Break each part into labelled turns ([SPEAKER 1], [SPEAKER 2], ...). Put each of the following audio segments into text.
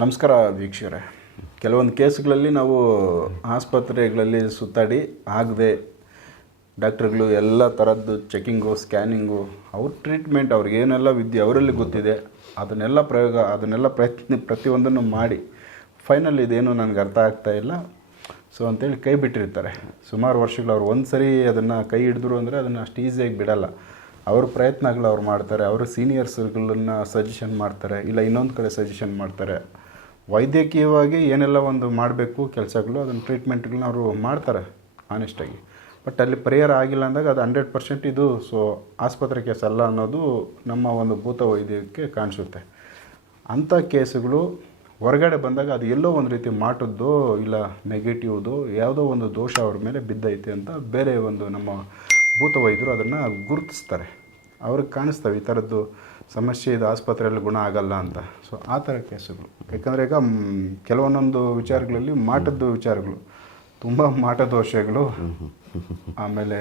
[SPEAKER 1] ನಮಸ್ಕಾರ ವೀಕ್ಷಕರೇ. ಕೆಲವೊಂದು ಕೇಸ್ಗಳಲ್ಲಿ ನಾವು ಆಸ್ಪತ್ರೆಗಳಲ್ಲಿ ಸುತ್ತಾಡಿ ಆಗದೆ ಡಾಕ್ಟ್ರುಗಳು ಎಲ್ಲ ಥರದ್ದು ಚೆಕಿಂಗು ಸ್ಕ್ಯಾನಿಂಗು, ಅವ್ರ ಟ್ರೀಟ್ಮೆಂಟ್ ಅವ್ರಿಗೆ ಏನೆಲ್ಲ ವಿದ್ಯೆ ಅವರಲ್ಲಿ ಗೊತ್ತಿದೆ, ಅದನ್ನೆಲ್ಲ ಪ್ರಯೋಗ, ಅದನ್ನೆಲ್ಲ ಪ್ರಯತ್ನ ಪ್ರತಿಯೊಂದನ್ನು ಮಾಡಿ ಫೈನಲ್ ಇದೇನು ನನಗೆ ಅರ್ಥ ಆಗ್ತಾ ಇಲ್ಲ. ಸೊ ಅಂತೇಳಿ ಕೈ ಬಿಟ್ಟಿರ್ತಾರೆ. ಸುಮಾರು ವರ್ಷಗಳು ಅವ್ರು ಒಂದು ಸರಿ ಅದನ್ನು ಕೈ ಹಿಡಿದ್ರು ಅಂದರೆ ಅದನ್ನು ಅಷ್ಟು ಈಸಿಯಾಗಿ ಬಿಡಲ್ಲ. ಅವ್ರ ಪ್ರಯತ್ನಗಳು ಅವ್ರು ಮಾಡ್ತಾರೆ, ಅವರು ಸೀನಿಯರ್ಸ್ಗಳನ್ನ ಸಜೆಷನ್ ಮಾಡ್ತಾರೆ, ಇಲ್ಲ ಇನ್ನೊಂದು ಕಡೆ ಸಜೆಷನ್ ಮಾಡ್ತಾರೆ. ವೈದ್ಯಕೀಯವಾಗಿ ಏನೆಲ್ಲ ಒಂದು ಮಾಡಬೇಕು ಕೆಲಸಗಳು, ಅದನ್ನು ಟ್ರೀಟ್ಮೆಂಟ್ಗಳನ್ನ ಅವರು ಮಾಡ್ತಾರೆ ಆನೆಸ್ಟಾಗಿ ಬಟ್ ಅಲ್ಲಿ ಪರಿಹಾರ ಆಗಿಲ್ಲ ಅಂದಾಗ ಅದು ಹಂಡ್ರೆಡ್ ಪರ್ಸೆಂಟ್ ಇದು ಸೊ ಆಸ್ಪತ್ರೆ ಕೇಸ್ ಅಲ್ಲ ಅನ್ನೋದು ನಮ್ಮ ಒಂದು ಭೂತ ವೈದ್ಯಕ್ಕೆ ಕಾಣಿಸುತ್ತೆ. ಅಂಥ ಕೇಸುಗಳು ಹೊರಗಡೆ ಬಂದಾಗ ಅದು ಎಲ್ಲೋ ಒಂದು ರೀತಿ ಮಾಟದ್ದು, ಇಲ್ಲ ನೆಗೆಟಿವ್ದು ಯಾವುದೋ ಒಂದು ದೋಷ ಅವ್ರ ಮೇಲೆ ಬಿದ್ದೈತೆ ಅಂತ ಬೇರೆ ಒಂದು ನಮ್ಮ ಭೂತ ವೈದ್ಯರು ಅದನ್ನು ಗುರುತಿಸ್ತಾರೆ. ಅವ್ರಿಗೆ ಕಾಣಿಸ್ತವೆ ಈ ಥರದ್ದು ಸಮಸ್ಯೆ ಇದು, ಆಸ್ಪತ್ರೆಯಲ್ಲಿ ಗುಣ ಆಗಲ್ಲ ಅಂತ. ಸೊ ಆ ಥರ ಕೇಸುಗಳು. ಯಾಕಂದರೆ ಈಗ ಕೆಲವೊಂದೊಂದು ವಿಚಾರಗಳಲ್ಲಿ ಮಾಟದ್ದು ವಿಚಾರಗಳು, ತುಂಬ ಮಾಟ ದೋಷಗಳು ಆಮೇಲೆ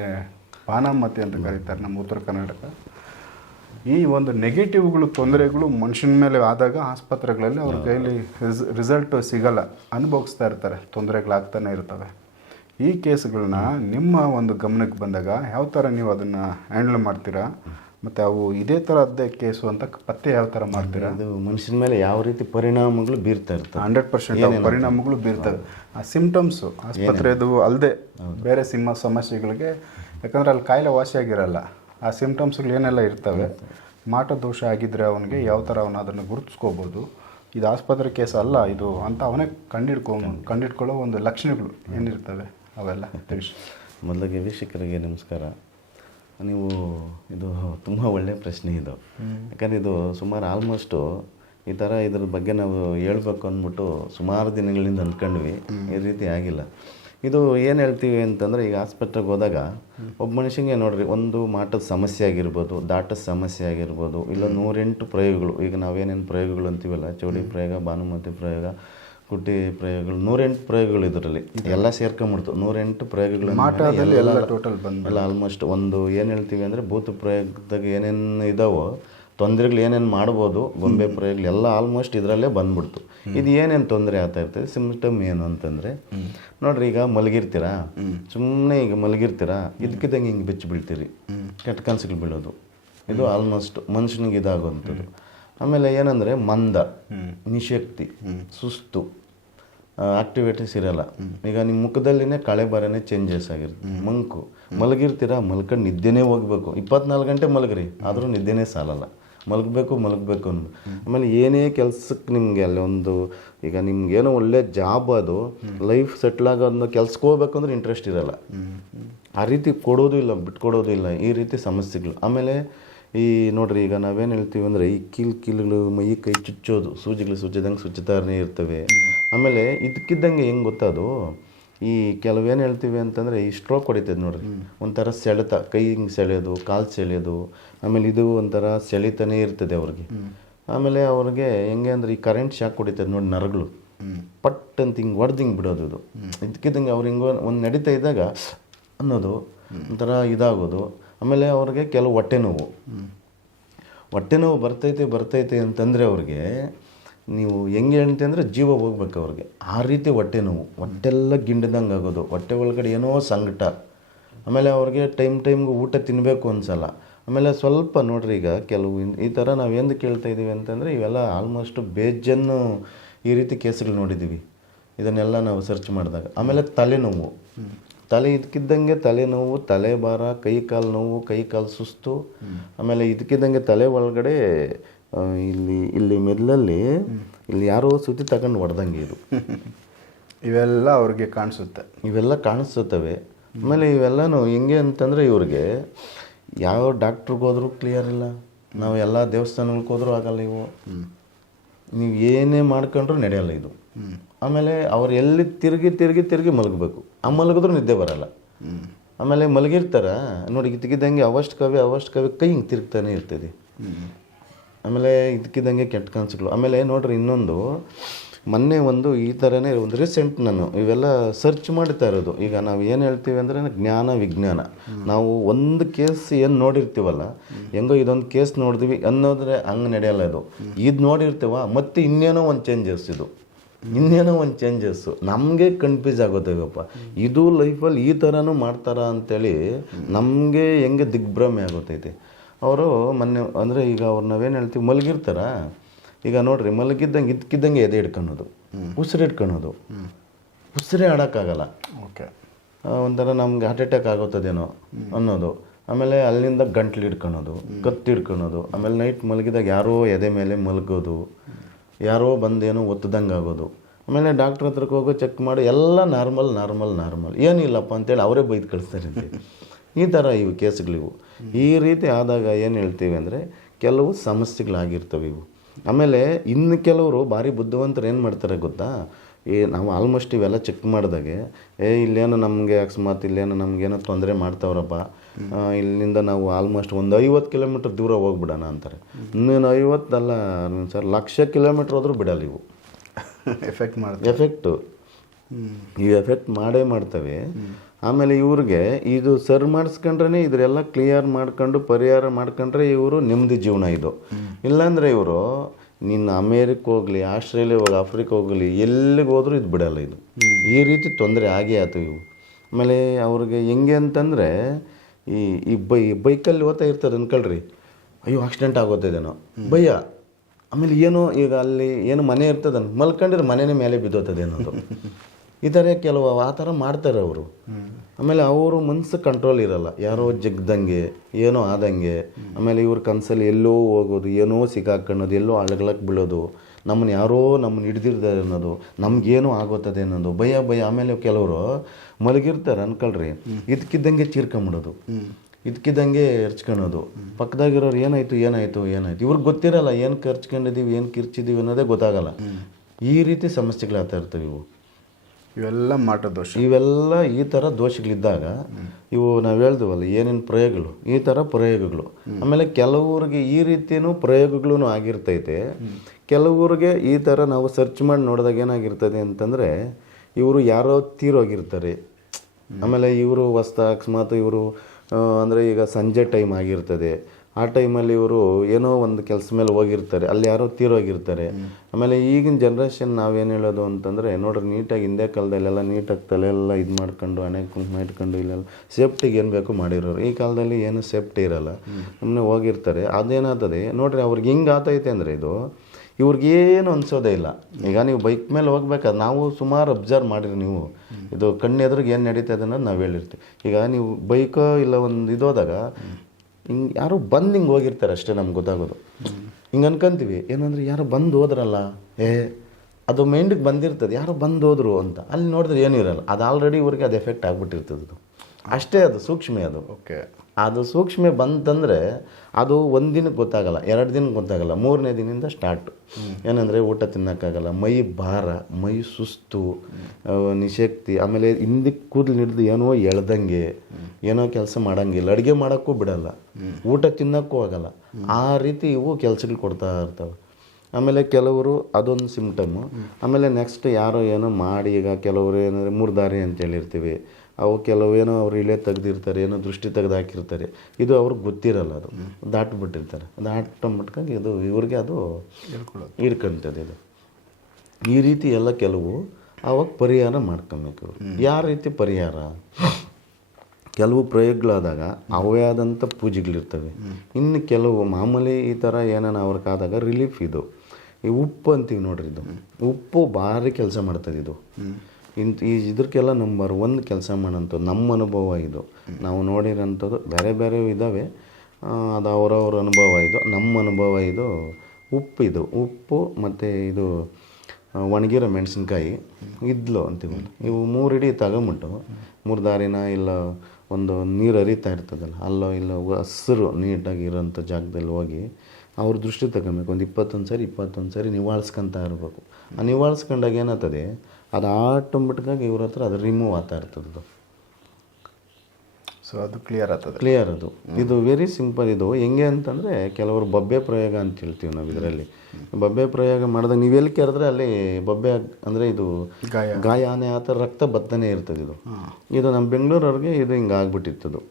[SPEAKER 1] ಪಾನಮತಿ ಅಂತ ಕರೀತಾರೆ ನಮ್ಮ ಉತ್ತರ ಕರ್ನಾಟಕ. ಈ ಒಂದು ನೆಗೆಟಿವ್ಗಳು, ತೊಂದರೆಗಳು ಮನುಷ್ಯನ ಮೇಲೆ ಆದಾಗ ಆಸ್ಪತ್ರೆಗಳಲ್ಲಿ ಅವ್ರ ಕೈಯಲ್ಲಿ ರಿಸ್, ರಿಸಲ್ಟ್ ಸಿಗಲ್ಲ. ಅನುಭವಿಸ್ತಾ ಇರ್ತಾರೆ, ತೊಂದರೆಗಳಾಗ್ತಾನೆ ಇರ್ತವೆ. ಈ ಕೇಸ್ಗಳನ್ನ ನಿಮ್ಮ ಒಂದು ಗಮನಕ್ಕೆ ಬಂದಾಗ, ಯಾವ ಥರ ನೀವು ಅದನ್ನು ಹ್ಯಾಂಡಲ್ ಮಾಡ್ತೀರಾ? ಮತ್ತು ಅವು ಇದೇ ಥರದ್ದೇ ಕೇಸು ಅಂತ ಪತ್ತೆ ಯಾವ ಥರ ಮಾಡ್ತೀರಾ?
[SPEAKER 2] ಅದು ಮನುಷ್ಯನ ಮೇಲೆ ಯಾವ ರೀತಿ ಪರಿಣಾಮಗಳು ಬೀರ್ತಾ ಇರ್ತವೆ.
[SPEAKER 1] ಹಂಡ್ರೆಡ್ ಪರ್ಸೆಂಟ್ ಪರಿಣಾಮಗಳು ಬೀರ್ತವೆ. ಆ ಸಿಮ್ಟಮ್ಸು ಆಸ್ಪತ್ರೆದು ಅಲ್ಲದೆ ಬೇರೆ ಸಿಂಹ ಸಮಸ್ಯೆಗಳಿಗೆ ಯಾಕಂದ್ರೆ ಅಲ್ಲಿ ಕಾಯಿಲೆ ವಾಸಿಯಾಗಿರಲ್ಲ ಆ ಸಿಮ್ಟಮ್ಸ್ಗಳು ಏನೆಲ್ಲ ಇರ್ತವೆ? ಮಾಟ ದೋಷ ಆಗಿದ್ದರೆ ಅವನಿಗೆ ಯಾವ ಥರ ಅವನು ಅದನ್ನು ಗುರುತಿಸ್ಕೋಬೋದು? ಇದು ಆಸ್ಪತ್ರೆ ಕೇಸ್ ಅಲ್ಲ ಇದು ಅಂತ ಅವನೇ ಕಂಡಿಡ್ಕೊ ಕಂಡಿಡ್ಕೊಳ್ಳೋ ಒಂದು ಲಕ್ಷಣಗಳು ಏನಿರ್ತವೆ ಅವೆಲ್ಲ ತಿಳಿಸಿ.
[SPEAKER 2] ಮೊದಲಿಗೆ ವೀಕ್ಷಕರಿಗೆ ನಮಸ್ಕಾರ. ನೀವು ಇದು ತುಂಬ ಒಳ್ಳೆಯ ಪ್ರಶ್ನೆ ಇದು. ಯಾಕಂದರೆ ಇದು ಸುಮಾರು ಆಲ್ಮೋಸ್ಟು ಈ ಥರ ಇದ್ರ ಬಗ್ಗೆ ನಾವು ಹೇಳ್ಬೇಕು ಅಂದ್ಬಿಟ್ಟು ಸುಮಾರು ದಿನಗಳಿಂದ ಅಂದ್ಕೊಂಡ್ವಿ ಈ ರೀತಿ ಆಗಿಲ್ಲ. ಇದು ಏನು ಹೇಳ್ತೀವಿ ಅಂತಂದರೆ ಈಗ ಆಸ್ಪತ್ರೆಗೆ ಹೋದಾಗ ಒಬ್ಬ ಮನುಷ್ಯನಿಗೆ ನೋಡ್ರಿ ಒಂದು ಮಾಟದ ಸಮಸ್ಯೆ ಆಗಿರ್ಬೋದು ದಾಟದ ಸಮಸ್ಯೆ ಆಗಿರ್ಬೋದು ಇಲ್ಲ ನೂರೆಂಟು ಪ್ರಯೋಗಗಳು ಈಗ ನಾವೇನೇನು ಪ್ರಯೋಗಗಳು ಅಂತೀವಲ್ಲ ಚೌಡಿ ಪ್ರಯೋಗ ಭಾನುಮತಿ ಪ್ರಯೋಗ ಕುಟ್ಟಿ ಪ್ರಯೋಗಗಳು ನೂರೆಂಟು ಪ್ರಯೋಗಗಳು ಇದರಲ್ಲಿ. ಎಲ್ಲ ಸೇರ್ಕೊಂಬಿಡ್ತು ನೂರೆಂಟು ಪ್ರಯೋಗಗಳು
[SPEAKER 1] ಎಲ್ಲ ಟೋಟಲ್ ಬಂದು
[SPEAKER 2] ಎಲ್ಲ ಆಲ್ಮೋಸ್ಟ್ ಒಂದು ಏನು ಹೇಳ್ತೀವಿ ಅಂದರೆ ಭೂತ ಪ್ರಯೋಗದಾಗ ಏನೇನು ಇದಾವೋ ತೊಂದರೆಗಳು ಏನೇನು ಮಾಡ್ಬೋದು ಗೊಂಬೆ ಪ್ರಯೋಗಗಳು ಎಲ್ಲ ಆಲ್ಮೋಸ್ಟ್ ಇದರಲ್ಲೇ ಬಂದ್ಬಿಡ್ತು. ಇದು ಏನೇನು ತೊಂದರೆ ಆಗ್ತಾ ಇರ್ತದೆ ಸಿಮ್ಟಮ್ ಏನು ಅಂತಂದರೆ ನೋಡ್ರಿ ಈಗ ಮಲಗಿರ್ತೀರಾ? ಸುಮ್ಮನೆ ಈಗ ಮಲಗಿರ್ತೀರಾ? ಇದಕ್ಕಿದ್ದಂಗೆ ಹಿಂಗೆ ಬೆಚ್ಚಿ ಬೀಳ್ತೀರಿ ಕೆಟ್ಟ ಕನಸುಗಳು ಬೀಳೋದು. ಇದು ಆಲ್ಮೋಸ್ಟ್ ಮನುಷ್ಯನಿಗೆ ಇದಾಗುವಂಥದ್ದು. ಆಮೇಲೆ ಏನಂದರೆ ಮಂದ ನಿಶಕ್ತಿ ಸುಸ್ತು ಆಕ್ಟಿವಿಟೀಸ್ ಇರಲ್ಲ ಈಗ ನಿಮ್ಮ ಮುಖದಲ್ಲಿನೇ ಕಳೆ ಬರನೇ ಚೇಂಜಸ್ ಆಗಿರುತ್ತೆ. ಮಂಕು. ಮಲಗಿರ್ತೀರಾ? ಮಲ್ಕೊಂಡು ನಿದ್ದೆನೇ ಹೋಗ್ಬೇಕು. ಇಪ್ಪತ್ನಾಲ್ಕು ಗಂಟೆ ಮಲಗ್ರಿ. ಆದರೂ ನಿದ್ದೆನೇ ಸಾಲಲ್ಲ. ಮಲಗಬೇಕು ಮಲಗಬೇಕು ಅನ್ನೋದು ಆಮೇಲೆ ಏನೇ ಕೆಲಸಕ್ಕೆ ನಿಮಗೆ ಅಲ್ಲಿ ಒಂದು ಈಗ ನಿಮ್ಗೇನೋ ಒಳ್ಳೆ ಜಾಬ್ ಅದು ಲೈಫ್ ಸೆಟ್ಲ್ ಆಗೋ ಕೆಲ್ಸಕ್ಕೆ ಹೋಗ್ಬೇಕು ಅಂದ್ರೆ ಇಂಟ್ರೆಸ್ಟ್ ಇರಲ್ಲ. ಆ ರೀತಿ ಕೊಡೋದು ಇಲ್ಲ ಬಿಟ್ಕೊಡೋದು ಇಲ್ಲ. ಈ ರೀತಿ ಸಮಸ್ಯೆಗಳು. ಆಮೇಲೆ ಈ ನೋಡ್ರಿ ಈಗ ನಾವೇನು ಹೇಳ್ತೀವಿ ಅಂದರೆ ಈ ಕೀಲ್ ಕೀಲುಗಳು ಮೈ ಕೈ ಚುಚ್ಚೋದು ಸೂಜಿಗಳು ಸುಜ್ಜದಂಗೆ ಸುಚ್ಚುತ್ತಾರನೇ ಇರ್ತವೆ. ಆಮೇಲೆ ಇದಕ್ಕಿದ್ದಂಗೆ ಹೆಂಗೆ ಗೊತ್ತದು ಈ ಕೆಲವೇನು ಹೇಳ್ತೀವಿ ಅಂತಂದರೆ ಈ ಸ್ಟ್ರೋಕ್ ಹೊಡಿತದೆ ನೋಡ್ರಿ. ಒಂಥರ ಸೆಳೆತ ಕೈ ಹಿಂಗೆ ಸೆಳೆಯೋದು ಕಾಲು ಸೆಳೆಯೋದು ಆಮೇಲೆ ಇದು ಒಂಥರ ಸೆಳಿತಾನೇ ಇರ್ತದೆ ಅವ್ರಿಗೆ. ಆಮೇಲೆ ಅವ್ರಿಗೆ ಹೆಂಗೆ ಅಂದರೆ ಈ ಕರೆಂಟ್ ಶಾಕ್ ಹೊಡಿತದೆ ನೋಡಿ ನರಗಳು. ಪಟ್ ಅಂತ ಹಿಂಗೆ ಹೊಡೆದು ಹಿಂಗೆ ಬಿಡೋದು ಇದು. ಇದಕ್ಕಿದ್ದಂಗೆ ಅವ್ರು ಹಿಂಗೆ ಒಂದು ನಡೀತಾ ಇದ್ದಾಗ ಅನ್ನೋದು ಒಂಥರ ಇದಾಗೋದು. ಆಮೇಲೆ ಅವ್ರಿಗೆ ಕೆಲವು ಹೊಟ್ಟೆ ನೋವು. ಹೊಟ್ಟೆ ನೋವು ಬರ್ತೈತೆ ಬರ್ತೈತೆ ಅಂತಂದರೆ ಅವ್ರಿಗೆ ನೀವು ಹೆಂಗೆ ಹೇಳ್ತೀ ಅಂದರೆ ಜೀವ ಹೋಗ್ಬೇಕು ಅವ್ರಿಗೆ. ಆ ರೀತಿ ಹೊಟ್ಟೆ ನೋವು. ಹೊಟ್ಟೆಲ್ಲ ಗಿಂಡದಂಗೆ ಆಗೋದು. ಹೊಟ್ಟೆ ಒಳಗಡೆ ಏನೋ ಸಂಕಟ. ಆಮೇಲೆ ಅವ್ರಿಗೆ ಟೈಮ್ ಟೈಮ್ಗೆ ಊಟ ತಿನ್ನಬೇಕು ಅನ್ಸಲ್ಲ ಆಮೇಲೆ ಸ್ವಲ್ಪ ನೋಡ್ರಿ ಈಗ ಕೆಲವು ಈ ಥರ ನಾವು ಎಂದು ಕೇಳ್ತಾ ಇದ್ದೀವಿ ಅಂತಂದರೆ ಇವೆಲ್ಲ ಆಲ್ಮೋಸ್ಟ್ ಬೇಜನ್ನು ಈ ರೀತಿ ಕೇಸ್ಗಳು ನೋಡಿದ್ದೀವಿ. ಇದನ್ನೆಲ್ಲ ನಾವು ಸರ್ಚ್ ಮಾಡಿದಾಗ. ಆಮೇಲೆ ತಲೆನೋವು. ತಲೆ ಇದಕ್ಕಿದ್ದಂಗೆ ತಲೆನೋವು ತಲೆ ಭಾರ ಕೈ ಕಾಲು ನೋವು ಕೈ ಕಾಲು ಸುಸ್ತು. ಆಮೇಲೆ ಇದಕ್ಕಿದ್ದಂಗೆ ತಲೆ ಒಳಗಡೆ ಇಲ್ಲಿ ಇಲ್ಲಿ ಮೆದಲಲ್ಲಿ ಇಲ್ಲಿ ಯಾರೋ ಸುತ್ತಿ ತಗೊಂಡು ಹೊಡೆದಂಗೆ ಇದು.
[SPEAKER 1] ಇವೆಲ್ಲ ಅವ್ರಿಗೆ ಕಾಣಿಸುತ್ತೆ.
[SPEAKER 2] ಇವೆಲ್ಲ ಕಾಣಿಸುತ್ತವೆ. ಆಮೇಲೆ ಇವೆಲ್ಲನೂ ಹೆಂಗೆ ಅಂತಂದರೆ ಇವ್ರಿಗೆ ಯಾವ ಡಾಕ್ಟ್ರಿಗೆ ಹೋದ್ರೂ ಕ್ಲಿಯರ್ ಇಲ್ಲ. ನಾವು ಎಲ್ಲ ದೇವಸ್ಥಾನಗಳಿಗೆ ಹೋದ್ರೂ ಆಗಲ್ಲ ಇವು ನೀವು ಏನೇ ಮಾಡ್ಕೊಂಡ್ರೂ ನಡೆಯಲ್ಲ ಇದು. ಆಮೇಲೆ ಅವ್ರು ಎಲ್ಲಿ ತಿರುಗಿ ತಿರುಗಿ ತಿರುಗಿ ಮಲಗಬೇಕು. ಆ ಮಲಗಿದ್ರು ನಿದ್ದೆ ಬರಲ್ಲ. ಆಮೇಲೆ ಮಲಗಿರ್ತಾರೆ, ನೋಡಿ ಇದಕ್ಕಿದ್ದಂಗೆ ಅವಷ್ಟು ಕವಿ ಅವಷ್ಟು ಕವಿ ಕೈ ಹಿಂಗೆ ತಿರುಗ್ತಾನೆ ಇರ್ತದೆ. ಆಮೇಲೆ ಇದಕ್ಕಿದ್ದಂಗೆ ಕೆಟ್ಟ ಕನಸುಗಳು. ಆಮೇಲೆ ನೋಡ್ರಿ ಇನ್ನೊಂದು, ಮೊನ್ನೆ ಒಂದು ಈ ಥರನೇ ಒಂದು ರೀಸೆಂಟ್ ನಾನು ಇವೆಲ್ಲ ಸರ್ಚ್ ಮಾಡ್ತಾ ಇರೋದು. ಈಗ ನಾವು ಏನು ಹೇಳ್ತೀವಿ ಅಂದರೆ ಜ್ಞಾನ, ವಿಜ್ಞಾನ. ನಾವು ಒಂದು ಕೇಸ್ ಏನು ನೋಡಿರ್ತೀವಲ್ಲ, ಹೆಂಗೋ ಇದೊಂದು ಕೇಸ್ ನೋಡಿದ್ವಿ ಅನ್ನೋದ್ರೆ ಹಂಗೆ ನಡೆಯಲ್ಲ ಇದು. ಇದು ನೋಡಿರ್ತೀವ, ಮತ್ತೆ ಇನ್ನೇನೋ ಒಂದು ಚೇಂಜಸ್ ಇದು. ಇನ್ನೇನೋ ಒಂದು ಚೇಂಜಸ್ಸು ನಮಗೆ ಕನ್ಫ್ಯೂಸ್ ಆಗುತ್ತೆ ಇವಪ್ಪ ಇದು ಲೈಫಲ್ಲಿ ಈ ಥರನೂ ಮಾಡ್ತಾರ ಅಂತೇಳಿ ನಮಗೆ ಹೆಂಗೆ ದಿಗ್ಭ್ರಮೆ ಆಗೋತೈತೆ ಅವರು ಮೊನ್ನೆ ಅಂದರೆ ಈಗ ಅವ್ರು ನಾವೇನು ಹೇಳ್ತೀವಿ ಮಲಗಿರ್ತಾರ? ಈಗ ನೋಡ್ರಿ ಮಲಗಿದ್ದಂಗೆ ಇದ್ಕಿದ್ದಂಗೆ ಎದೆ ಹಿಡ್ಕೊಳೋದು ಉಸಿರು ಹಿಡ್ಕೊಳೋದು ಉಸಿರೇ ಆಡೋಕ್ಕಾಗಲ್ಲ.
[SPEAKER 1] ಓಕೆ.
[SPEAKER 2] ಒಂಥರ ನಮ್ಗೆ ಹಾರ್ಟ್ ಅಟ್ಯಾಕ್ ಆಗುತ್ತದೇನೋ ಅನ್ನೋದು. ಆಮೇಲೆ ಅಲ್ಲಿಂದ ಗಂಟ್ಲು ಹಿಡ್ಕೊಳೋದು ಕತ್ತಿ ಹಿಡ್ಕೊಳೋದು ಆಮೇಲೆ ನೈಟ್ ಮಲಗಿದಾಗ ಯಾರೋ ಎದೆ ಮೇಲೆ ಮಲಗೋದು. ಯಾರೋ ಬಂದೇನೋ ಒತ್ತದಂಗೆ ಆಗೋದು. ಆಮೇಲೆ ಡಾಕ್ಟ್ರ್ ಹತ್ರಕ್ಕೆ ಹೋಗೋ ಚೆಕ್ ಮಾಡಿ, ಎಲ್ಲ ನಾರ್ಮಲ್ ನಾರ್ಮಲ್ ನಾರ್ಮಲ್ ಏನಿಲ್ಲಪ್ಪ ಅಂತೇಳಿ ಅವರೇ ಬೈದು ಕಳಿಸ್ತಾರಂತೆ ಈ ಥರ ಇವು ಕೇಸ್ಗಳಿವು. ಈ ರೀತಿ ಆದಾಗ ಏನು ಹೇಳ್ತೀವಿ ಅಂದರೆ ಕೆಲವು ಸಮಸ್ಯೆಗಳಾಗಿರ್ತವೆ ಇವು. ಆಮೇಲೆ ಇನ್ನು ಕೆಲವರು ಭಾರಿ ಬುದ್ಧಿವಂತರು ಏನು ಮಾಡ್ತಾರೆ ಗೊತ್ತಾ? ಏ, ನಾವು ಆಲ್ಮೋಸ್ಟ್ ಇವೆಲ್ಲ ಚೆಕ್ ಮಾಡಿದಾಗೆ, ಏ, ಇಲ್ಲೇನೋ ನಮಗೆ ಅಕಸ್ಮಾತ್ ಇಲ್ಲೇನೋ ನಮಗೇನೋ ತೊಂದರೆ ಮಾಡ್ತಾವ್ರಪ್ಪ. ಇಲ್ಲಿಂದ ನಾವು ಆಲ್ಮೋಸ್ಟ್ ಒಂದು ಐವತ್ತು ಕಿಲೋಮೀಟ್ರ್ ದೂರ ಹೋಗ್ಬಿಡೋಣ ಅಂತಾರೆ. ಇನ್ನೇನು ಐವತ್ತಲ್ಲ ಸರ್ ಲಕ್ಷ ಕಿಲೋಮೀಟ್ರ್ ಹೋದರೂ ಬಿಡಲ್ಲ ಇವು.
[SPEAKER 1] ಎಫೆಕ್ಟ್ ಮಾಡಿ
[SPEAKER 2] ಎಫೆಕ್ಟು ಈ ಎಫೆಕ್ಟ್ ಮಾಡೇ ಮಾಡ್ತವೆ. ಆಮೇಲೆ ಇವ್ರಿಗೆ ಇದು ಸರ್ ಮಾಡಿಸ್ಕೊಂಡ್ರೆ ಇದರೆಲ್ಲ ಕ್ಲಿಯರ್ ಮಾಡ್ಕೊಂಡು ಪರಿಹಾರ ಮಾಡ್ಕೊಂಡ್ರೆ ಇವರು ನೆಮ್ಮದಿ ಜೀವನ ಇದು. ಇಲ್ಲಾಂದರೆ ಇವರು ನಿನ್ನ ಅಮೇರಿಕ ಹೋಗಲಿ ಆಸ್ಟ್ರೇಲಿಯಾ ಹೋಗಲಿ ಆಫ್ರಿಕಾ ಹೋಗಲಿ ಎಲ್ಲಿಗೆ ಹೋದರೂ ಇದು ಬಿಡಲ್ಲ ಇದು. ಈ ರೀತಿ ತೊಂದರೆ ಆಗೇ ಆಯ್ತು ಇವು. ಆಮೇಲೆ ಅವ್ರಿಗೆ ಹೆಂಗೆ ಅಂತಂದರೆ ಈ ಈ ಬೈ ಬೈಕಲ್ಲಿ ಓದ್ತಾ ಇರ್ತಾರೆ ಅನ್ಕೊಳ್ರಿ. ಅಯ್ಯೋ ಆಕ್ಸಿಡೆಂಟ್ ಆಗೋತಿದ್ದೇನೋ ಭಯ. ಆಮೇಲೆ ಏನೋ ಈಗ ಅಲ್ಲಿ ಏನು ಮನೆ ಇರ್ತದ ಮಲ್ಕೊಂಡಿದ್ರೆ ಮನೆನೇ ಮೇಲೆ ಬಿದ್ದೋತದೆ ಅನ್ನೋದು. ಈ ಥರ ಕೆಲವು ಆ ಥರ ಮಾಡ್ತಾರೆ ಅವರು. ಆಮೇಲೆ ಅವರು ಮನಸ್ಸು ಕಂಟ್ರೋಲ್ ಇರಲ್ಲ. ಯಾರೋ ಜಗ್ದಂಗೆ ಏನೋ ಆದಂಗೆ. ಆಮೇಲೆ ಇವ್ರ ಕನಸಲ್ಲಿ ಎಲ್ಲೋ ಹೋಗೋದು ಏನೋ ಸಿಕ್ಕಾಕೊಳ್ಳೋದು ಎಲ್ಲೋ ಅಳಗಳಕ್ಕೆ ಬೀಳೋದು. ನಮ್ಮನ್ನ ಯಾರೋ ನಮ್ಮನ್ನು ಹಿಡ್ದಿರ್ತಾರೆ ಅನ್ನೋದು ನಮಗೇನು ಆಗೋತದೆ ಅನ್ನೋದು ಭಯ ಭಯ. ಆಮೇಲೆ ಕೆಲವರು ಮಲಗಿರ್ತಾರೆ ಅನ್ಕೊಳ್ರಿ. ಇದಕ್ಕಿದ್ದಂಗೆ ಚೀರ್ಕೊಂಬಿಡೋದು. ಇದಕ್ಕಿದ್ದಂಗೆ ಎರ್ಚ್ಕೊಳೋದು. ಪಕ್ಕದಾಗಿರೋರು ಏನಾಯಿತು ಏನಾಯಿತು ಏನಾಯ್ತು? ಇವ್ರಿಗೆ ಗೊತ್ತಿರಲ್ಲ ಏನು ಖರ್ಚ್ಕೊಂಡಿದ್ದೀವಿ ಏನು ಕಿರ್ಚಿದ್ದೀವಿ ಅನ್ನೋದೇ ಗೊತ್ತಾಗಲ್ಲ. ಈ ರೀತಿ ಸಮಸ್ಯೆಗಳಾಗ್ತಾ ಇರ್ತವೆ ಇವು.
[SPEAKER 1] ಇವೆಲ್ಲ ಮಾಟ ದೋಷ.
[SPEAKER 2] ಇವೆಲ್ಲ ಈ ಥರ ದೋಷಗಳಿದ್ದಾಗ ಇವು ನಾವು ಹೇಳ್ದವಲ್ಲ ಏನೇನು ಪ್ರಯೋಗಗಳು, ಈ ಥರ ಪ್ರಯೋಗಗಳು. ಆಮೇಲೆ ಕೆಲವ್ರಿಗೆ ಈ ರೀತಿಯೂ ಪ್ರಯೋಗಗಳೂ ಆಗಿರ್ತೈತೆ. ಕೆಲವ್ರಿಗೆ ಈ ಥರ ನಾವು ಸರ್ಚ್ ಮಾಡಿ ನೋಡಿದಾಗ ಏನಾಗಿರ್ತದೆ ಅಂತಂದರೆ, ಇವರು ಯಾರೋ ತೀರೋಗಿರ್ತಾರೆ. ಆಮೇಲೆ ಇವರು ಹೊಸ್ತ ಅಕಸ್ಮಾತ್ ಇವರು ಅಂದರೆ ಈಗ ಸಂಜೆ ಟೈಮ್ ಆಗಿರ್ತದೆ. ಆ ಟೈಮಲ್ಲಿ ಇವರು ಏನೋ ಒಂದು ಕೆಲಸ ಮೇಲೆ ಹೋಗಿರ್ತಾರೆ. ಅಲ್ಲಿ ಯಾರೋ ತೀರೋಗಿರ್ತಾರೆ. ಆಮೇಲೆ ಈಗಿನ ಜನ್ರೇಷನ್ ನಾವೇನು ಹೇಳೋದು ಅಂತಂದರೆ, ನೋಡ್ರಿ, ನೀಟಾಗಿ ಹಿಂದೆ ಕಾಲದಲ್ಲೆಲ್ಲ ನೀಟಾಗಿ ತಲೆಯೆಲ್ಲ ಇದು ಮಾಡ್ಕೊಂಡು, ಹಣೆ ಕುಂಕುಮ ಇಟ್ಕೊಂಡು ಇಲ್ಲೆಲ್ಲ ಸೇಫ್ಟಿಗೆ ಏನು ಬೇಕು ಮಾಡಿರೋರು. ಈ ಕಾಲದಲ್ಲಿ ಏನು ಸೇಫ್ಟಿ ಇರಲ್ಲ. ಸುಮ್ಮನೆ ಹೋಗಿರ್ತಾರೆ. ಅದೇನಾಗ್ತದೆ ನೋಡ್ರಿ, ಅವ್ರಿಗೆ ಹಿಂಗೆ ಆತೈತೆ ಅಂದರೆ ಇದು ಇವ್ರಿಗೇನು ಅನ್ಸೋದೇ ಇಲ್ಲ. ಈಗ ನೀವು ಬೈಕ್ ಮೇಲೆ ಹೋಗ್ಬೇಕಾದ್ರೆ ನಾವು ಸುಮಾರು ಅಬ್ಸರ್ವ್ ಮಾಡಿರಿ ನೀವು. ಇದು ಕಣ್ಣು ಎದುರಿಗೆ ಏನು ನಡೀತದೆ ಅನ್ನೋದು ನಾವು ಹೇಳಿರ್ತೀವಿ. ಈಗ ನೀವು ಬೈಕೋ ಇಲ್ಲ ಒಂದು ಇದೋದಾಗ ಹಿಂಗೆ ಯಾರೋ ಬಂದು ಹಿಂಗೆ ಹೋಗಿರ್ತಾರೆ ಅಷ್ಟೇ ನಮ್ಗೆ ಗೊತ್ತಾಗೋದು. ಹಿಂಗೆ ಅನ್ಕೊಂತೀವಿ, ಏನಂದ್ರೆ ಯಾರೋ ಬಂದು ಹೋದ್ರಲ್ಲ, ಏ, ಅದು ಮೈಂಡಿಗೆ ಬಂದಿರ್ತದೆ, ಯಾರೋ ಬಂದು ಹೋದ್ರು ಅಂತ. ಅಲ್ಲಿ ನೋಡಿದ್ರೆ ಏನೂ ಇರಲ್ಲ. ಅದು ಆಲ್ರೆಡಿ ಇವ್ರಿಗೆ ಅದು ಎಫೆಕ್ಟ್ ಆಗ್ಬಿಟ್ಟಿರ್ತದೆ ಅದು. ಅಷ್ಟೇ ಅದು ಸೂಕ್ಷ್ಮ ಅದು.
[SPEAKER 1] ಓಕೆ
[SPEAKER 2] ಅದು ಸೂಕ್ಷ್ಮ ಬಂತಂದರೆ ಅದು ಒಂದು ದಿನಕ್ಕೆ ಗೊತ್ತಾಗಲ್ಲ ಎರಡು ದಿನಕ್ಕೆ ಗೊತ್ತಾಗಲ್ಲ ಮೂರನೇ ದಿನದಿಂದ ಸ್ಟಾರ್ಟ್ ಏನಂದರೆ ಊಟ ತಿನ್ನೋಕ್ಕಾಗಲ್ಲ ಮೈ ಭಾರ ಮೈ ಸುಸ್ತು ನಿಶಕ್ತಿ ಆಮೇಲೆ ಹಿಂದಕ್ಕೆ ಕೂದಲು ಹಿಡಿದು ಏನೋ ಎಳ್ದಂಗೆ ಏನೋ ಕೆಲಸ ಮಾಡೋಂಗಿಲ್ಲ ಅಡುಗೆ ಮಾಡೋಕ್ಕೂ ಬಿಡಲ್ಲ. ಊಟ ತಿನ್ನೋಕ್ಕೂ ಆಗಲ್ಲ. ಆ ರೀತಿ ಇವು ಕೆಲಸಗಳು ಕೊಡ್ತಾ ಇರ್ತವೆ. ಆಮೇಲೆ ಕೆಲವರು ಅದೊಂದು ಸಿಮ್ಟಮು ಆಮೇಲೆ ನೆಕ್ಸ್ಟ್ ಯಾರೋ ಏನೋ ಮಾಡಿ ಈಗ ಕೆಲವರು ಏನಂದರೆ ಮೂರ್ದಾರಿ ಅಂತ ಹೇಳಿರ್ತೀವಿ ಅವು ಕೆಲವು ಏನೋ ಅವ್ರು ಇಳೆ ತೆಗ್ದಿರ್ತಾರೆ ಏನೋ ದೃಷ್ಟಿ ತೆಗೆದು ಹಾಕಿರ್ತಾರೆ. ಇದು ಅವ್ರಿಗೆ ಗೊತ್ತಿರಲ್ಲ ಅದು. ದಾಟ್ಬಿಟ್ಟಿರ್ತಾರೆ. ದಾಟ ಮಟ್ಕಾಗಿ ಇದು ಇವ್ರಿಗೆ ಅದು ಹಿಡ್ಕೊಂತದೆ ಇದು. ಈ ರೀತಿ ಎಲ್ಲ ಕೆಲವು ಅವಾಗ ಪರಿಹಾರ ಮಾಡ್ಕೊಬೇಕು. ಯಾವ ರೀತಿ ಪರಿಹಾರ? ಕೆಲವು ಪ್ರಯೋಗಗಳಾದಾಗ ಅವೇ ಆದಂಥ ಪೂಜೆಗಳಿರ್ತವೆ. ಇನ್ನು ಕೆಲವು ಮಾಮೂಲಿ ಈ ಥರ ಏನಾನ ಅವ್ರಿಗಾದಾಗ ರಿಲೀಫ್ ಇದು. ಈ ಉಪ್ಪು ಅಂತೀವಿ ನೋಡ್ರಿ ಇದು. ಉಪ್ಪು ಭಾರಿ ಕೆಲಸ ಮಾಡ್ತದೆ ಇದು. ಇಂತ ಈ ಇದಕ್ಕೆಲ್ಲ ನಂಬರ್ ಒಂದು ಕೆಲಸ ಮಾಡೋಂಥದ್ದು, ನಮ್ಮ ಅನುಭವ ಇದು. ನಾವು ನೋಡಿರೋಂಥದ್ದು ಬೇರೆ ಬೇರೆ ಇದ್ದಾವೆ ಅದು ಅವರವ್ರ ಅನುಭವ ಇದು, ನಮ್ಮ ಅನುಭವ ಇದು. ಉಪ್ಪು ಇದು, ಉಪ್ಪು ಮತ್ತು ಇದು ಒಣಗಿರೋ ಮೆಣಸಿನ್ಕಾಯಿ, ಇದ್ಲು ಅಂತೀವಿ ಇವು ಮೂರು ಇಡೀ ತಗೊಂಬಿಟ್ಟು, ಮೂರು ದಾರಿನ ಇಲ್ಲ ಒಂದು ನೀರು ಹರಿತಾ ಇರ್ತದಲ್ಲ, ಅಲ್ಲೋ ಇಲ್ಲೋ ಹಸಿರು ನೀಟಾಗಿ ಇರೋಂಥ ಜಾಗದಲ್ಲಿ ಹೋಗಿ ಅವ್ರ ದೃಷ್ಟಿ ತಗೊಬೇಕು. ಒಂದು ಇಪ್ಪತ್ತೊಂದು ಸರಿ ಇಪ್ಪತ್ತೊಂದು ಸರಿ ನಿವಾಳಿಸ್ಕೊಂತ ಇರಬೇಕು. ಆ ನಿವಾಳಿಸ್ಕೊಂಡಾಗ ಏನಾಗ್ತದೆ ಅದು ಆಟೋಮೆಟಿಕ್ಕಾಗಿ ಇವ್ರ ಹತ್ರ ಅದು ರಿಮೂವ್ ಆಗ್ತಾ ಇರ್ತದ್ದು.
[SPEAKER 1] ಸೊ ಅದು ಕ್ಲಿಯರ್ ಆಗ್ತದೆ.
[SPEAKER 2] ಕ್ಲಿಯರ್ ಅದು. ಇದು ವೆರಿ ಸಿಂಪಲ್ ಇದು. ಹೆಂಗೆ ಅಂತಂದರೆ ಕೆಲವರು ಬಬ್ಬೆ ಪ್ರಯೋಗ ಅಂತ ಹೇಳ್ತೀವಿ ನಾವು ಇದರಲ್ಲಿ. ಬಬ್ಬೆ ಪ್ರಯೋಗ ಮಾಡಿದಾಗ ನೀವು ಎಲ್ಲಿ ಕೇಳಿದ್ರೆ ಅಲ್ಲಿ ಬಬ್ಬೆ ಅಂದರೆ ಇದು
[SPEAKER 1] ಗಾಯ.
[SPEAKER 2] ಆನೆ ಆ ಥರ ರಕ್ತ ಬತ್ತನೇ ಇರ್ತದೆ ಇದು. ಇದು ನಮ್ಮ ಬೆಂಗಳೂರವ್ರಿಗೆ ಇದು ಹಿಂಗೆ ಆಗ್ಬಿಟ್ಟಿತ್ತದು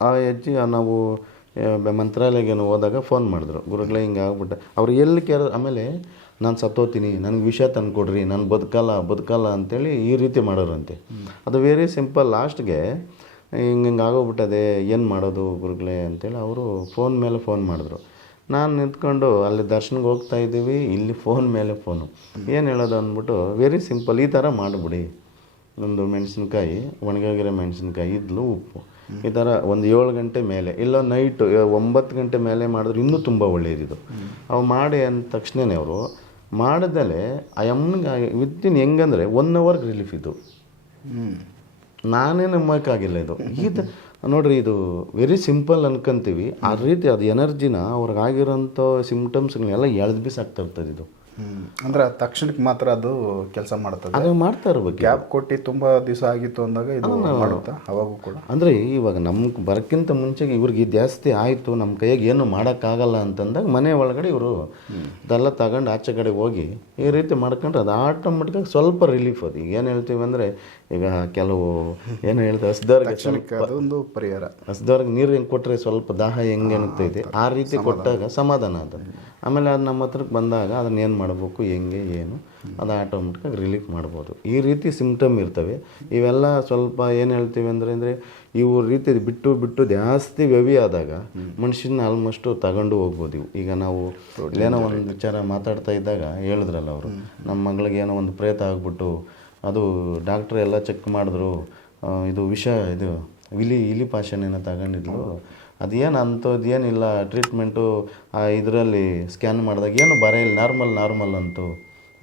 [SPEAKER 2] ಆ ಹೆಜ್ಜೆ ನಾವು ಮಂತ್ರಾಲಯಗೇನು ಹೋದಾಗ ಫೋನ್ ಮಾಡಿದ್ರು. ಗುರುಗಳೇ ಹಿಂಗೆ ಆಗ್ಬಿಟ್ಟೆ. ಅವ್ರು ಎಲ್ಲಿ ಕೇಳಿದ್ರೆ ಆಮೇಲೆ ನಾನು ಸತ್ತೋತೀನಿ ನನಗೆ ವಿಷ ತಂದುಕೊಡ್ರಿ, ನಾನು ಬದುಕಲ್ಲ ಬದುಕಲ್ಲ ಅಂತೇಳಿ ಈ ರೀತಿ ಮಾಡೋರಂತೆ. ಅದು ವೆರಿ ಸಿಂಪಲ್ ಲಾಸ್ಟ್ಗೆ ಹಿಂಗೆ ಹಿಂಗೆ ಆಗೋಗ್ಬಿಟ್ಟದೆ, ಏನು ಮಾಡೋದು ಗುರುಗಳೇ ಅಂತೇಳಿ ಅವರು ಫೋನ್ ಮೇಲೆ ಫೋನ್ ಮಾಡಿದ್ರು. ನಾನು ನಿಂತ್ಕೊಂಡು ಅಲ್ಲಿ ದರ್ಶನಕ್ಕೆ ಹೋಗ್ತಾ ಇದ್ದೀವಿ, ಇಲ್ಲಿ ಫೋನ್ ಮೇಲೆ ಫೋನು ಏನು ಹೇಳೋದು ಅಂದ್ಬಿಟ್ಟು ವೆರಿ ಸಿಂಪಲ್ ಈ ಥರ ಮಾಡಿಬಿಡಿ. ಒಂದು ಮೆಣಸಿನ್ಕಾಯಿ ಒಣಗಾಗಿರೋ ಮೆಣಸಿನ್ಕಾಯಿ, ಇದ್ಲು ಉಪ್ಪು. ಈ ಥರ ಒಂದು ಏಳು ಗಂಟೆ ಮೇಲೆ, ಇಲ್ಲ ನೈಟು ಒಂಬತ್ತು ಗಂಟೆ ಮೇಲೆ ಮಾಡಿದ್ರೆ ಇನ್ನೂ ತುಂಬ ಒಳ್ಳೆಯದಿದು ಅವು ಮಾಡಿ ಅಂದ ತಕ್ಷಣವೇ ಅವರು ಮಾಡಿದಲೆ ಆ ಅಮ್ಮನಿಗೆ ವಿತಿನ್ ಹೆಂಗಂದರೆ ಒನ್ ಅವರ್ಗೆ ರಿಲೀಫ್ ಇದು ನಾನೇ ನಂಬಕ್ಕಾಗಿಲ್ಲ ಇದು. ಇದು ನೋಡ್ರಿ ಇದು ವೆರಿ ಸಿಂಪಲ್ ಅನ್ಕೊಂತೀವಿ. ಆ ರೀತಿ ಅದು ಎನರ್ಜಿನ ಅವ್ರಿಗೆ ಆಗಿರೋಂಥ ಸಿಂಪ್ಟಮ್ಸ್ಗಳನ್ನೆಲ್ಲ ಎಳ್ದು ಬಿಸಾಕ್ತಾ ಇರ್ತದೆ ಇದು.
[SPEAKER 1] ಅಂದ್ರೆ ತಕ್ಷಣಕ್ಕೆ ಮಾತ್ರ ಅದು ಕೆಲಸ ಮಾಡ್ತದೆ.
[SPEAKER 2] ಅದು ಮಾಡ್ತಾ ಇರ್ಬೇಕು
[SPEAKER 1] ಗ್ಯಾಪ್ ಕೊಟ್ಟು ತುಂಬ ದಿವಸ ಆಗಿತ್ತು ಅಂದಾಗ ಇದು ಮಾಡುತ್ತಾ? ಅವಾಗೂ ಕೂಡ.
[SPEAKER 2] ಅಂದರೆ ಇವಾಗ ನಮ್ಗೆ ಬರೋಕ್ಕಿಂತ ಮುಂಚೆಗೆ ಇವ್ರಿಗೆ ಜಾಸ್ತಿ ಆಯಿತು ನಮ್ಮ ಕೈಯಾಗೆ ಏನು ಮಾಡೋಕ್ಕಾಗಲ್ಲ ಅಂತಂದಾಗ ಮನೆ ಒಳಗಡೆ ಇವರು ಇದೆಲ್ಲ ತಗೊಂಡು ಆಚೆ ಕಡೆ ಹೋಗಿ ಈ ರೀತಿ ಮಾಡ್ಕೊಂಡ್ರೆ ಅದು ಆಟೋಮೆಟಿಕಾಗಿ ಸ್ವಲ್ಪ ರಿಲೀಫ್ ಅದು. ಈಗ ಏನು ಹೇಳ್ತೀವಿ ಅಂದರೆ ಈಗ ಕೆಲವು ಏನು ಹೇಳ್ತಾರೆ ಹಸ್ದವ್ರಿಗೆ
[SPEAKER 1] ಅದೊಂದು ಪರಿಹಾರ.
[SPEAKER 2] ಹಸ್ದವ್ರಿಗೆ ನೀರು ಹೆಂಗೆ ಕೊಟ್ಟರೆ ಸ್ವಲ್ಪ ದಾಹ ಹೆಂಗೆ ಅನಿಸ್ತೈತೆ ಆ ರೀತಿ ಕೊಟ್ಟಾಗ ಸಮಾಧಾನ ಅದು ಆಮೇಲೆ ಅದು ನಮ್ಮ ಹತ್ರಕ್ಕೆ ಬಂದಾಗ ಅದನ್ನ ಏನು ಮಾಡಬೇಕು ಹೆಂಗೆ ಏನು ಅದು ಆಟೋಮೆಟಿಕಾಗಿ ರಿಲೀಫ್ ಮಾಡ್ಬೋದು. ಈ ರೀತಿ ಸಿಮ್ಟಮ್ ಇರ್ತವೆ. ಇವೆಲ್ಲ ಸ್ವಲ್ಪ ಏನು ಹೇಳ್ತೀವಿ ಅಂದರೆ ಅಂದರೆ ಇವು ರೀತಿ ಬಿಟ್ಟು ಬಿಟ್ಟು ಜಾಸ್ತಿ ವ್ಯವಿ ಆದಾಗ ಮನುಷ್ಯನ ಆಲ್ಮೋಸ್ಟು ತಗೊಂಡು ಹೋಗ್ಬೋದು ಇವು. ಈಗ ನಾವು ಏನೋ ಒಂದು ವಿಚಾರ ಮಾತಾಡ್ತಾ ಇದ್ದಾಗ ಹೇಳಿದ್ರಲ್ಲ ಅವರು ನಮ್ಮ ಮಗಳಿಗೆ ಏನೋ ಒಂದು ಪ್ರೇತ ಆಗ್ಬಿಟ್ಟು ಅದು ಡಾಕ್ಟ್ರ್ ಎಲ್ಲ ಚೆಕ್ ಮಾಡಿದ್ರು. ಇದು ವಿಷ, ಇದು ಇಲಿ ಇಲಿ ಪಾಷನೇನೋ ತಗೊಂಡಿದ್ಲು. ಅದೇನು ಅಂಥದ್ದು ಏನಿಲ್ಲ ಟ್ರೀಟ್ಮೆಂಟು ಇದರಲ್ಲಿ ಸ್ಕ್ಯಾನ್ ಮಾಡಿದಾಗ ಏನು ಇಲ್ಲ ನಾರ್ಮಲ್ ನಾರ್ಮಲ್ ಅಂತು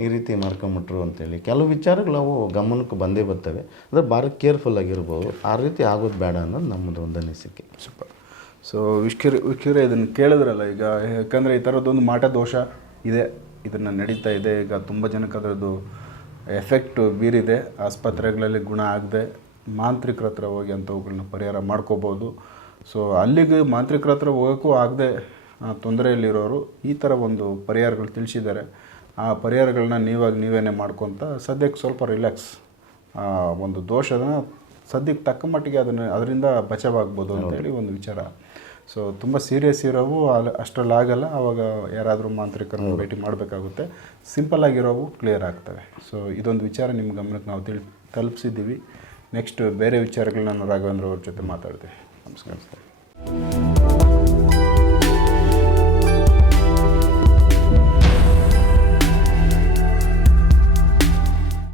[SPEAKER 2] ಈ ರೀತಿ ಮಾಡ್ಕೊಂಬಿಟ್ರು ಅಂತೇಳಿ. ಕೆಲವು ವಿಚಾರಗಳು ಅವು ಗಮನಕ್ಕೆ ಬಂದೇ ಬರ್ತವೆ. ಅಂದರೆ ಭಾರಿ ಕೇರ್ಫುಲ್ ಆಗಿರ್ಬೋದು. ಆ ರೀತಿ ಆಗೋದು ಬೇಡ ಅನ್ನೋದು ನಮ್ಮದು ಒಂದು ಅನಿಸಿಕೆ.
[SPEAKER 1] ಸೂಪರ್. ಸೊ ವಿಷ್ಕಿರಿ ವಿಷ್ಕಿರಿ ಇದನ್ನು ಕೇಳಿದ್ರಲ್ಲ ಈಗ, ಯಾಕಂದರೆ ಈ ಥರದ್ದೊಂದು ಮಾಟ ದೋಷ ಇದೆ, ಇದನ್ನು ನಡೀತಾ ಇದೆ. ಈಗ ತುಂಬ ಜನಕ್ಕೆ ಅದರದ್ದು ಎಫೆಕ್ಟು ಬೀರಿದೆ ಆಸ್ಪತ್ರೆಗಳಲ್ಲಿ ಗುಣ ಆಗದೆ ಮಾಂತ್ರಿಕರ ಹತ್ರ ಹೋಗಿ ಅಂಥವುಗಳನ್ನ ಪರಿಹಾರ ಮಾಡ್ಕೋಬೋದು. ಸೊ ಅಲ್ಲಿಗೆ ಮಾಂತ್ರಿಕರ ಹತ್ರ ಹೋಗೋಕ್ಕೂ ಆಗದೆ ತೊಂದರೆಯಲ್ಲಿರೋರು ಈ ಥರ ಒಂದು ಪರಿಹಾರಗಳು ತಿಳಿಸಿದ್ದಾರೆ. ಆ ಪರಿಹಾರಗಳನ್ನ ನೀವಾಗಿ ನೀವೇನೇ ಮಾಡ್ಕೊತ ಸದ್ಯಕ್ಕೆ ಸ್ವಲ್ಪ ರಿಲ್ಯಾಕ್ಸ್ ಒಂದು ದೋಷನ ಸದ್ಯಕ್ಕೆ ತಕ್ಕ ಮಟ್ಟಿಗೆ ಅದನ್ನು ಅದರಿಂದ ಬಚಾವಾಗ್ಬೋದು ಅಂತೇಳಿ ಒಂದು ವಿಚಾರ. ಸೊ ತುಂಬ ಸೀರಿಯಸ್ ಇರೋವು ಅಲ್ಲಿ ಅಷ್ಟರಲ್ಲಿ ಆಗಲ್ಲ. ಆವಾಗ ಯಾರಾದರೂ ಮಾಂತ್ರಿಕರನ್ನು ಭೇಟಿ ಮಾಡಬೇಕಾಗುತ್ತೆ. ಸಿಂಪಲ್ ಆಗಿರೋವು ಕ್ಲಿಯರ್ ಆಗ್ತವೆ. ಸೊ ಇದೊಂದು ವಿಚಾರ ನಿಮ್ಮ ಗಮನಕ್ಕೆ ನಾವು ತಿಳಿ ತಲುಪಿಸಿದ್ದೀವಿ. ನೆಕ್ಸ್ಟ್ ಬೇರೆ ವಿಚಾರಗಳನ್ನ ನಾನು ರಾಘವೇಂದ್ರ ಅವ್ರ ಜೊತೆ ಮಾತಾಡ್ತೀವಿ. ನಮಸ್ಕಾರ